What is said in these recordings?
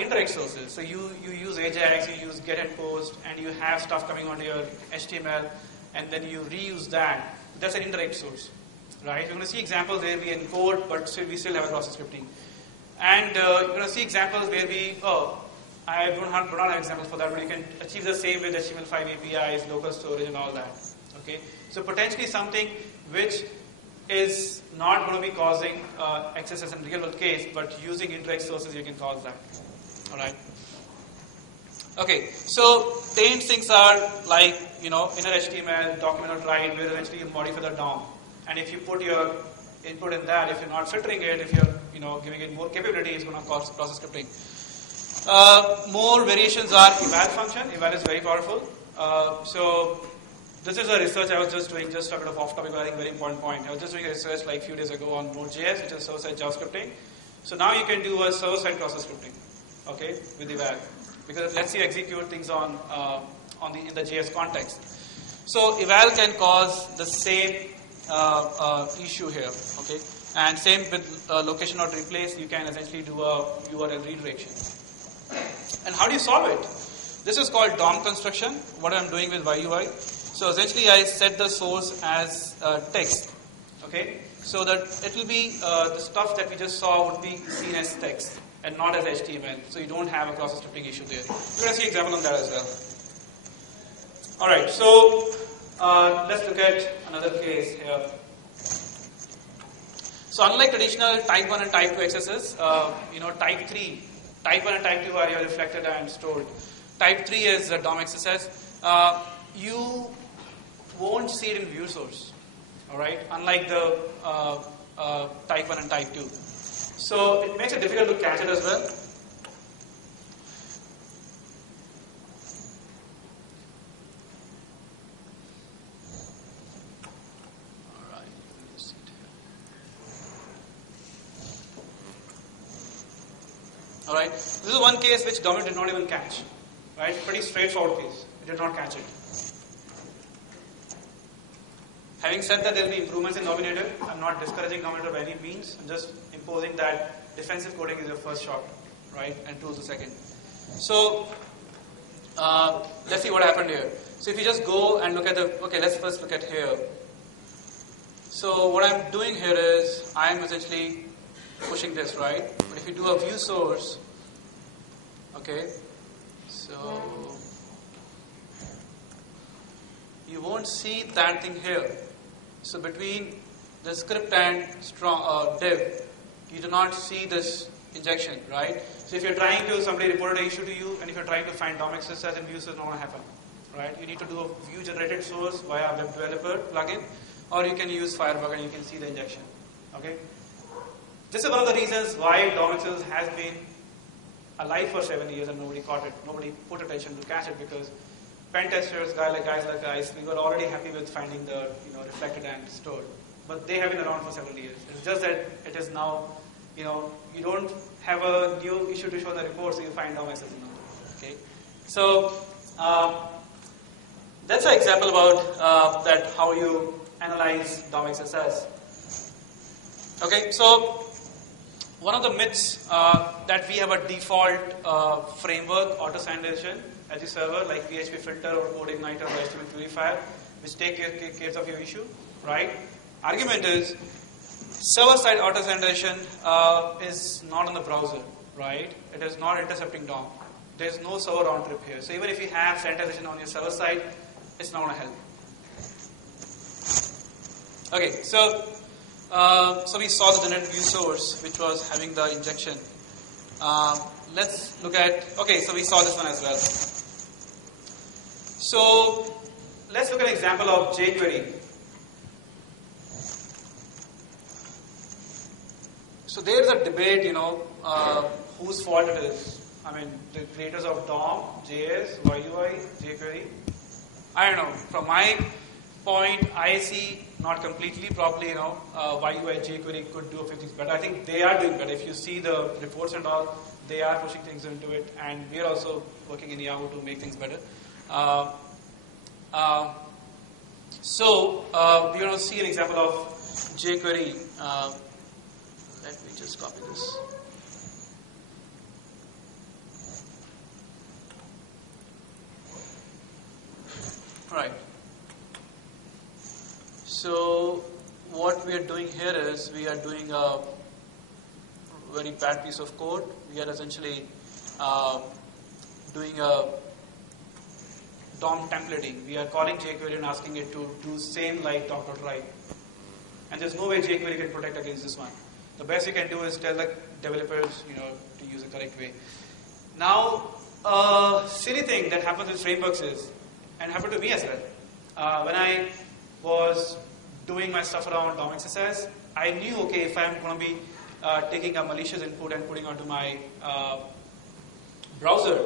indirect sources. So you use Ajax, you use get and post, and you have stuff coming onto your HTML, and then you reuse that. That's an indirect source, right? You're going to see examples where we encode, but we still have a cross scripting. And you're going to see examples where I don't have examples for that, but you can achieve the same with HTML5 APIs, local storage, and all that. Okay, so potentially something which is not going to be causing XSS in real world case, but using indirect sources you can cause that. All right. Okay, so taint things are like inner HTML, document.write, where eventually you modify the DOM, and if you put your input in that, if you're not filtering it, if you're giving it more capability, it's going to cause process scripting. More variations are eval function. Eval is very powerful. So this is a research I was just doing, just a bit of off topic, but I think very important point. I was just doing a research like a few days ago on Node.js, which is server-side JavaScripting. So now you can do a server-side process scripting, okay, with eval, because it lets you execute things in the JS context. So eval can cause the same issue here, okay, and same with location not replace. You can essentially do a URL redirection. And how do you solve it? This is called DOM construction. What I'm doing with YUI. So essentially, I set the source as text, okay? So that it will be the stuff that we just saw would be seen as text and not as HTML. So you don't have a process scripting issue there. We're going to see an example of that as well. All right. So let's look at another case here. So unlike traditional type 1 and type 2 XSS, type 3, type 1 and type 2 are your reflected and stored. Type 3 is DOM XSS. You won't see it in view source, all right? Unlike the type 1 and type 2. So it makes it difficult to catch it as well. All right, let me just see it here. All right, this is one case which government did not even catch, right? Pretty straightforward case. It did not catch it. Having said that, there will be improvements in Dominator. I'm not discouraging Dominator by any means. I'm just imposing that defensive coding is your first shot, right? And tools the second. So, let's see what happened here. So if you just go and look at let's first look at here. So what I'm doing here is, I'm essentially pushing this, right? But if you do a view source, okay, so you won't see that thing here. So between the script and div, you do not see this injection, right? So if you're trying to, somebody reported an issue to you, and if you're trying to find DOM XSS in view source, it's not going to happen, right? You need to do a view generated source via web developer plugin, or you can use Firebug and you can see the injection, okay? This is one of the reasons why DOM XSS has been alive for 7 years and nobody caught it. Nobody put attention to catch it because pen testers, guys like us, we were already happy with finding the reflected and stored. But they have been around for several years. It's just that it is now, you don't have a new issue to show in the report, so you find DOM XSS number. Okay, so that's an example about that how you analyze DOM XSS. Okay, so one of the myths that we have a default framework auto sanitation as a server, like PHP filter or code igniter or HTML purifier, which take care of your issue, right? Argument is server-side auto sanitation is not on the browser, right? It is not intercepting DOM. There is no server round trip here. So even if you have sanitization on your server side, it's not going to help. Okay, so we saw the generated view source, which was having the injection. Let's look at, okay, so we saw this one as well. So let's look at an example of jQuery. So there's a debate, whose fault it is. I mean, the creators of DOM, JS, YUI, jQuery. I don't know. From my point, I see not completely properly, YUI, jQuery could do a few things better. I think they are doing better. If you see the reports and all, they are pushing things into it, and we are also working in Yahoo to make things better. So we're going to see an example of jQuery. Let me just copy this. Right. So what we are doing here is we are doing a very bad piece of code. We are essentially doing a DOM templating. We are calling jQuery and asking it to do same like doc.write. And there's no way jQuery can protect against this one. The best you can do is tell the developers, to use the correct way. Now, a silly thing that happens with frameworks is, and happened to me as well, when I was doing my stuff around DOM XSS, I knew, okay, if I'm going to be taking a malicious input and putting onto my browser,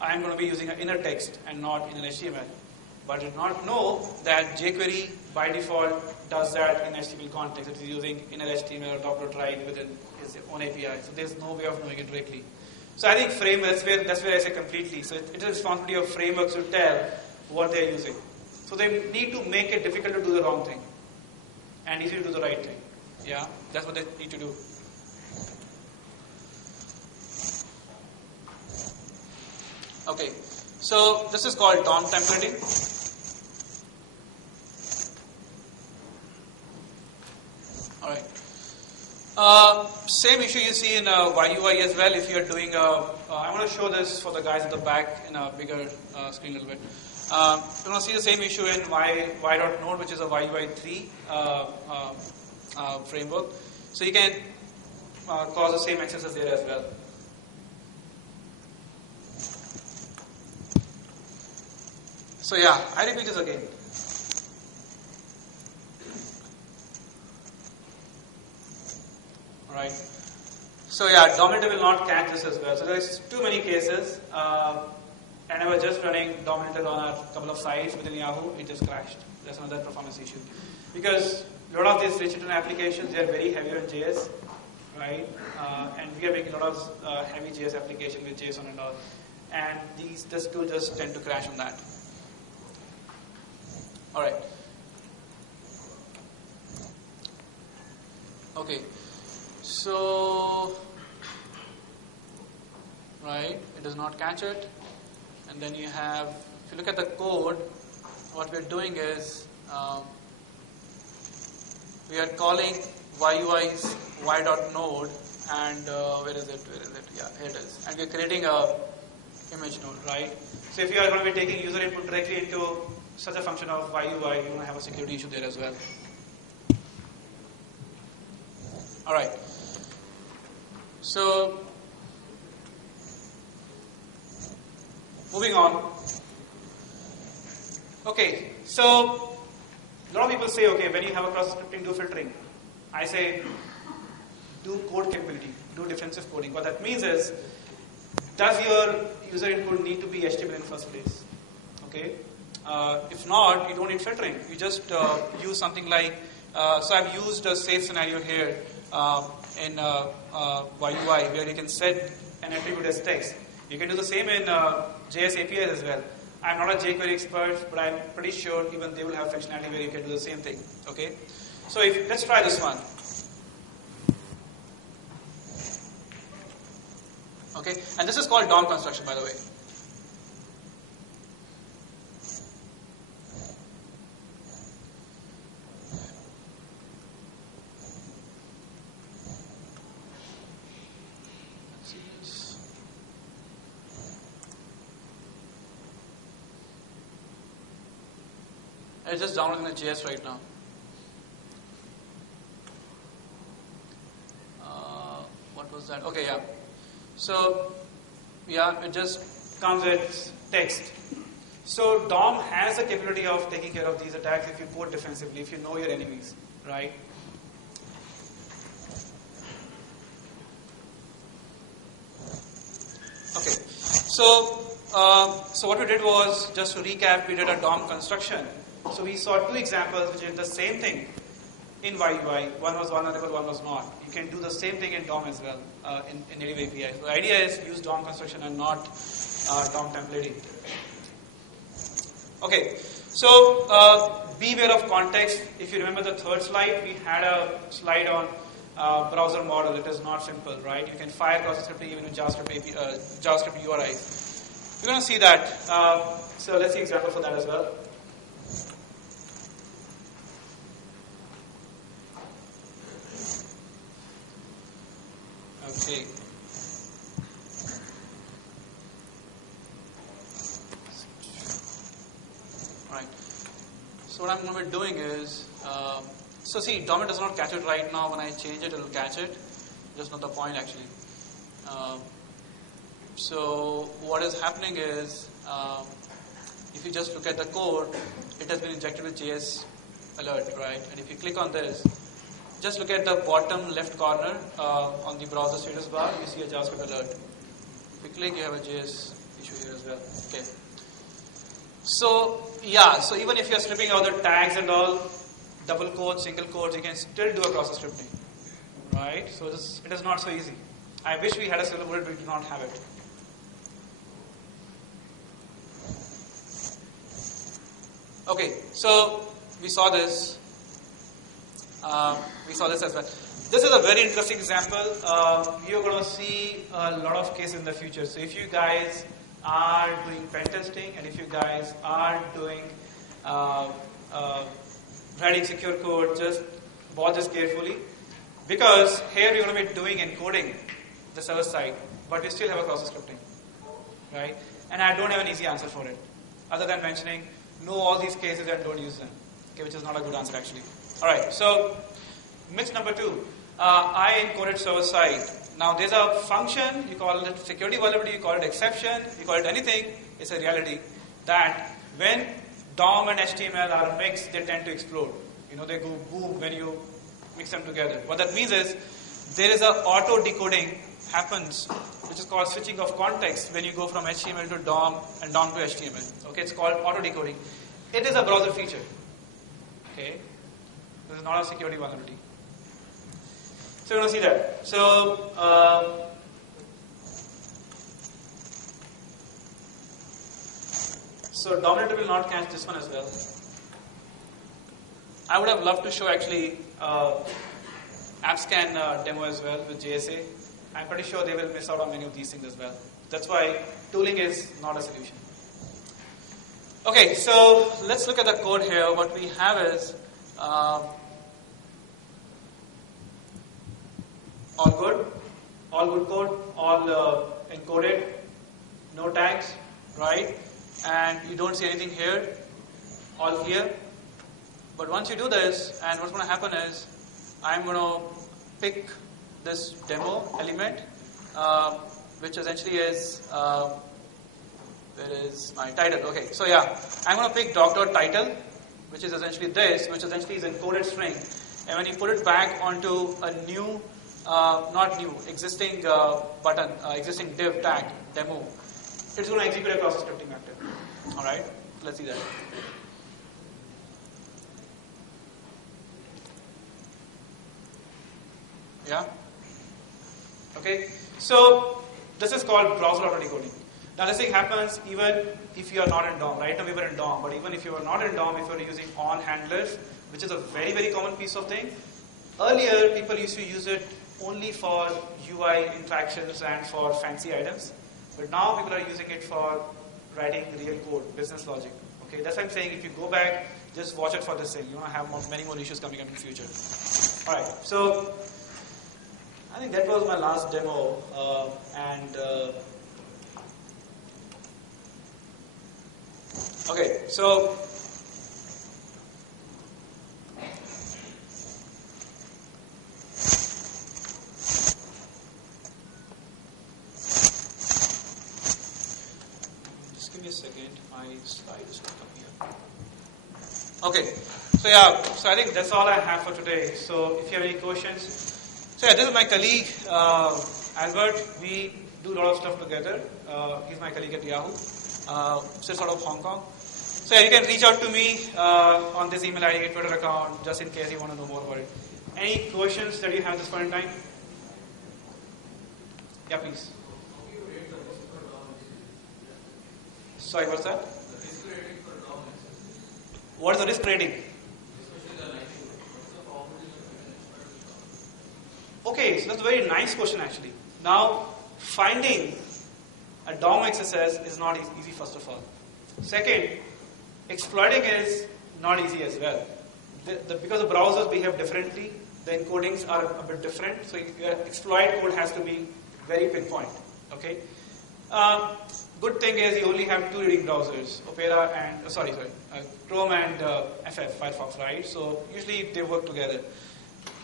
I'm going to be using an inner text and not in an HTML. But I did not know that jQuery by default does that in HTML context. It is using inner HTML or doc.write within its own API. So there's no way of knowing it directly. So I think frameworks, that's where I say completely. So it is the responsibility of frameworks to tell what they're using. So they need to make it difficult to do the wrong thing and easy to do the right thing. Yeah, that's what they need to do. Okay, so this is called DOM templating. All right. Same issue you see in YUI as well. If you are doing I'm going to show this for the guys at the back in a bigger screen a little bit. You're going to see the same issue in Y.Node, which is a YUI 3 framework. So you can cause the same accesses there as well. So yeah, I repeat this again. Alright. So yeah, Dominator will not catch this as well. So there's too many cases. And I was just running Dominator on a couple of sites within Yahoo, it just crashed. That's another performance issue. Because a lot of these rich-written applications, they are very heavy on JS, right? And we are making a lot of heavy JS application with JSON and all. And this tool just tend to crash on that. Alright. Okay. So, right, it does not catch it. And then you have, if you look at the code, what we're doing is, we are calling YUI's Y.Node, and where is it? Yeah, here it is. And we're creating a image node, right? So if you are going to be taking user input directly into such a function of YUI, you're going to have a security issue there as well. Alright. So, moving on. Okay, so a lot of people say, okay, when you have a process scripting, do filtering. I say, do code capability, do defensive coding. What that means is, does your user input need to be HTML in the first place? Okay. If not, you don't need filtering. You just use something like, so I've used a safe scenario here in YUI where you can set an attribute as text. You can do the same in JS APIs as well. I'm not a jQuery expert, but I'm pretty sure even they will have functionality where you can do the same thing. Okay, so let's try this one. Okay, and this is called DOM construction, by the way. It's just downloading the JS right now. What was that? Okay, yeah. So, yeah, it just comes with text. So, DOM has the capability of taking care of these attacks if you code defensively, if you know your enemies, right? Okay. So what we did was, just to recap, we did a DOM construction. So we saw two examples which did the same thing in YUI. One was vulnerable, one was not. You can do the same thing in DOM as well, in native API. So the idea is use DOM construction and not DOM templating. Okay, so beware of context. If you remember the third slide, we had a slide on browser model. It is not simple, right? You can fire process scripting even with JavaScript URIs. You're going to see that. So let's see example for that as well. So what I'm going to be doing is, so see, dominant does not catch it right now. When I change it, it will catch it. Just not the point actually. So what is happening is, if you just look at the code, it has been injected with JS alert, right? And if you click on this, just look at the bottom left corner on the browser status bar, you see a JavaScript alert. If you click, you have a JS issue here as well. Okay. So yeah, so even if you're stripping out the tags and all, double quotes, single quotes, you can still do a process scripting, right? So it is not so easy. I wish we had a silver bullet, but we do not have it. Okay, so we saw this. We saw this as well. This is a very interesting example. You're going to see a lot of cases in the future. So if you guys are doing pen testing, and if you guys are doing writing secure code, just watch this carefully, because here you're going to be doing encoding the server side, but we still have a process scripting, right? And I don't have an easy answer for it, other than mentioning know all these cases and don't use them, okay, which is not a good answer actually. All right, so myth number 2, I encoded server side. Now there's a function, you call it security vulnerability, you call it exception, you call it anything. It's a reality that when DOM and HTML are mixed, they tend to explode. You know, they go boom when you mix them together. What that means is there is a auto decoding happens, which is called switching of context when you go from HTML to DOM and DOM to HTML. Okay, it's called auto decoding. It is a browser feature. Okay, this is not a security vulnerability. So you're going to see that. So Dominator will not catch this one as well. I would have loved to show actually AppScan demo as well with JSA. I'm pretty sure they will miss out on many of these things as well. That's why tooling is not a solution. Okay, so let's look at the code here. What we have is all good code, all encoded, no tags, right? And you don't see anything here, all here. But once you do this, and what's going to happen is, I'm going to pick this demo element, which essentially is, where is my title? Okay, so yeah, I'm going to pick doc.title, which is essentially this, which essentially is encoded string. And when you put it back onto a new, existing button, existing div tag, demo, it's going to execute a process scripting method. Alright, let's see that. Yeah? Okay, so this is called browser auto decoding. Now this thing happens even if you are not in DOM. Right now we were in DOM, but even if you are not in DOM, if you are using on handlers, which is a very, very common piece of thing. Earlier, people used to use it only for UI interactions and for fancy items. But now people are using it for writing real code, business logic. Okay, that's why I'm saying if you go back, just watch it for this thing. You're going to have many more issues coming up in the future. Alright, so I think that was my last demo. Okay, so just give me a second, my slide is not coming here. Okay, so yeah, so I think that's all I have for today. So if you have any questions, so yeah, this is my colleague Albert. We do a lot of stuff together. He's my colleague at Yahoo. Sits out of Hong Kong. So yeah, you can reach out to me on this email ID, Twitter account, just in case you want to know more about it. Any questions that you have at this point in time? Yeah, please. Sorry, what's that? What is the risk rating? Okay, so that's a very nice question actually. Now, finding a DOM XSS is not easy first of all. Second, exploiting is not easy as well. Because the browsers behave differently, the encodings are a bit different, so your exploit code has to be very pinpoint. Okay. Good thing is you only have two reading browsers, Opera and Chrome and Firefox, right? So usually they work together.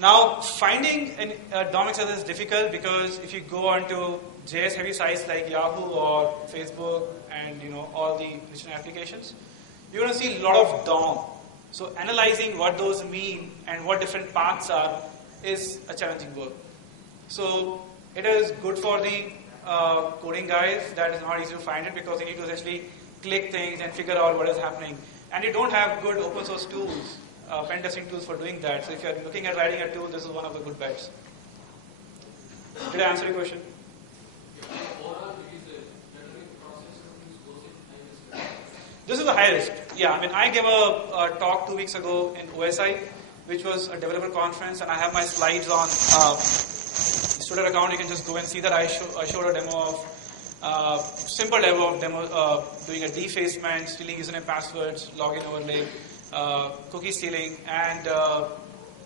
Now finding a DOM XSS is difficult because if you go onto JS heavy sites like Yahoo or Facebook and all the dictionary applications, you're going to see a lot of DOM. So analyzing what those mean and what different paths are is a challenging work. So it is good for the coding guys. That is not easy to find it because you need to actually click things and figure out what is happening. And you don't have good open source tools, pen testing tools for doing that. So if you're looking at writing a tool, this is one of the good bets. Did I answer your question? This is a high risk. Yeah, I mean, I gave a talk 2 weeks ago in OSI, which was a developer conference, and I have my slides on student account. You can just go and see that I showed a demo of simple demo of doing a defacement, stealing username passwords, login overlay, cookie stealing, and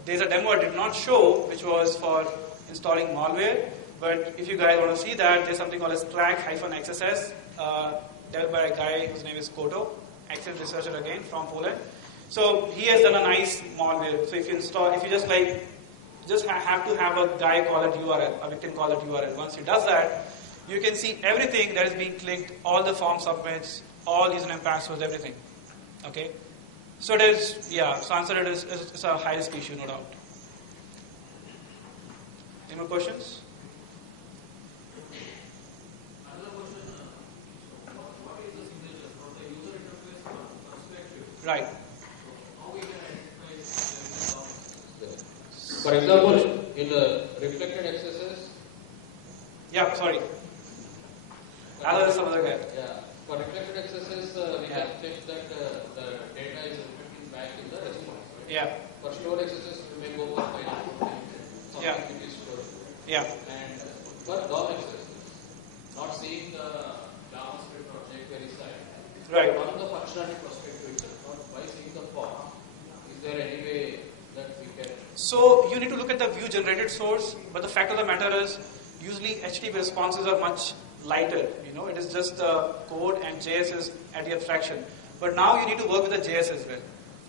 there's a demo I did not show, which was for installing malware. But if you guys want to see that, there's something called as track-XSS. Developed by a guy whose name is Kochher, excellent researcher again from Poland. So he has done a nice malware. So if you install, if you just have to have a guy call it URL, a victim call it URL. Once he does that, you can see everything that is being clicked, all the form submits, all username passwords, everything. Okay. So it is, yeah. So answer it is it's a high risk issue, no doubt. Any more questions? Right. For example, in the reflected XSS. Yeah, sorry. I'll have some other guy. Yeah. For reflected XSS, we can check that the data is reflecting back in the response. Right? Yeah. For stored XSS, we may go for file. Yeah. It is stored. Yeah. And for DOM XSS, not seeing the JavaScript or jQuery side. Right. From the functionality perspective itself, not by seeing the form, is there any way that we can? So you need to look at the view generated source, but the fact of the matter is, usually HTTP responses are much lighter. It is just the code and JS is at the abstraction. But now you need to work with the JS as well.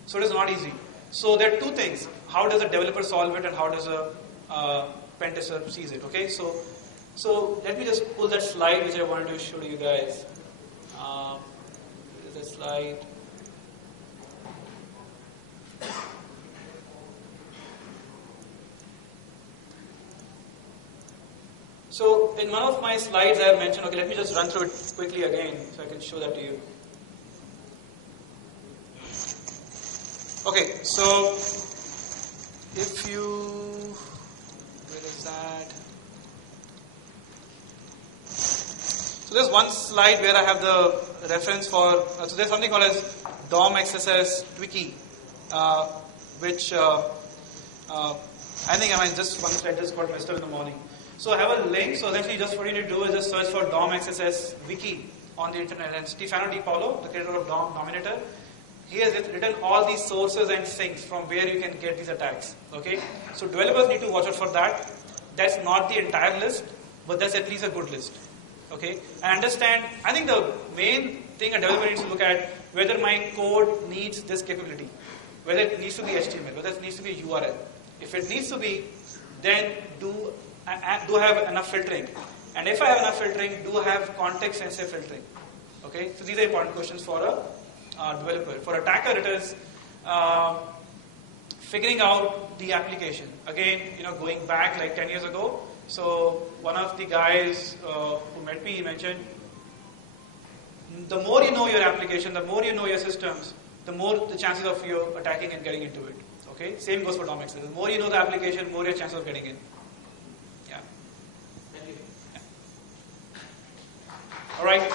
So it is not easy. So there are two things: how does a developer solve it, and how does a pen tester sees it? Okay. So let me just pull that slide which I wanted to show you guys. The slide. So in one of my slides I have mentioned, okay, let me just run through it quickly again so I can show that to you. Okay, so if you, where is that? So there's one slide where I have the reference for, so there's something called as DOM XSS Wiki, which I think I might just one slide just got messed up in the morning. So I have a link, so essentially just what you need to do is just search for DOM XSS Wiki on the internet. And Stefano Di Paolo, the creator of DOM Dominator, he has written all these sources and sinks from where you can get these attacks. Okay, so developers need to watch out for that. That's not the entire list, but that's at least a good list. Okay, and understand, I think the main thing a developer needs to look at whether my code needs this capability, whether it needs to be HTML, whether it needs to be URL. If it needs to be, then do have enough filtering, and if I have enough filtering, do have context sensitive filtering. Okay, so these are important questions for a developer. For attacker, it is figuring out the application. Again, going back like 10 years ago. So one of the guys who met me, he mentioned, the more you know your application, the more you know your systems, the more the chances of you attacking and getting into it. Okay, same goes for DOM XSS. The more you know the application, more your chances of getting in. Yeah. Thank you. Yeah. All right.